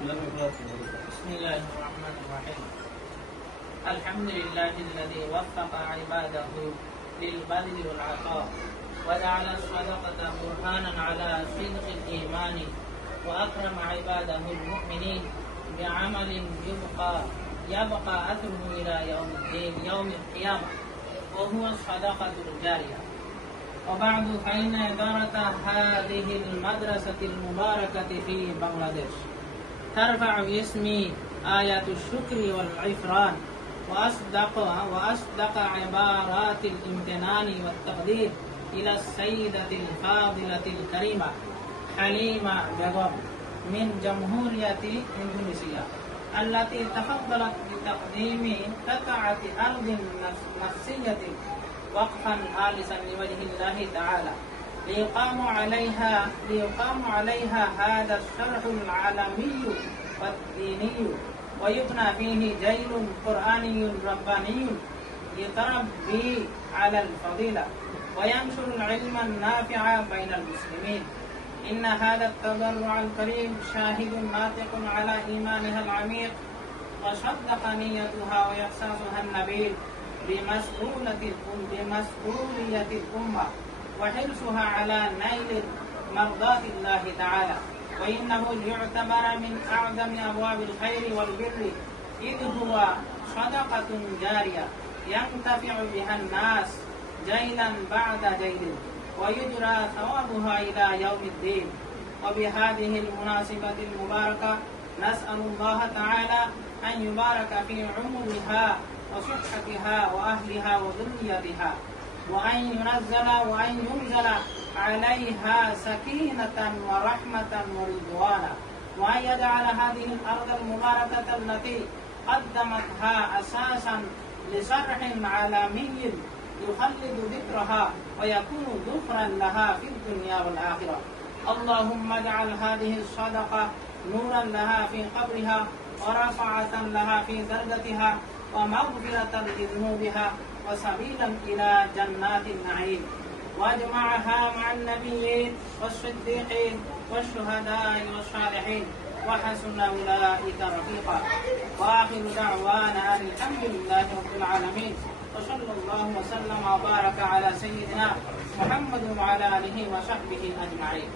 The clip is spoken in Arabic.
بسم الله الرحمن الرحيم. الحمد لله الذي وفق عباده للبذل والعطاء وجعل الصدقة برهانا على صدق الإيمان وأكرم عباده المؤمنين بعمل يبقى أثره إلى يوم الدين يوم القيامة وهو الصدقة الجارية. وبعد فإن إدارة هذه المدرسة المباركة في بنغلاديش ترفع اسمي آية الشكر والعفران وأصدق عبارات الامتنان والتقدير إلى السيدة الفاضلة الكريمة حليمة بيغم من جمهورية إندونيسيا التي تفضلت بتقديم قطعة أرض نفسية وقفا خالصا لوجه الله تعالى ليقام عليها هذا الشرح العالمي والديني ويبنى فيه جيل قرآني رباني يتربي على الفضيلة وينشر العلم النافع بين المسلمين. إن هذا التضرع الكريم شاهد ناطق على إيمانها العميق وصدق نيتها وإحساسها النبيل بمسؤولية الأمة وحرصها على نيل مرضاة الله تعالى، وإنه يعتبر من أعظم أبواب الخير والبر إذ هو صدقة جارية ينتفع بها الناس جيلا بعد جيل ويجرى ثوابها إلى يوم الدين. وبهذه المناسبة المباركة نسأل الله تعالى أن يبارك في عمرها وصحتها وأهلها وذريتها وأن ينزل عليها سكينة ورحمة ورضوانا، وأن يجعل هذه الأرض المباركة التي قدمتها أساسا لصرح عالمي يخلد ذكرها ويكون ذخرا لها في الدنيا والآخرة. اللهم اجعل هذه الصدقة نورا لها في قبرها ورفعة لها في درجتها ومغفرة لذنوبها وسبيلا إلى جنات النعيم، واجمعها مع النبيين والصديقين والشهداء والصالحين وحسن أولئك رفيقا. وآخر دعوانا أن الحمد لله رب العالمين وصلى الله وسلم وبارك على سيدنا محمد وعلى آله وصحبه أجمعين.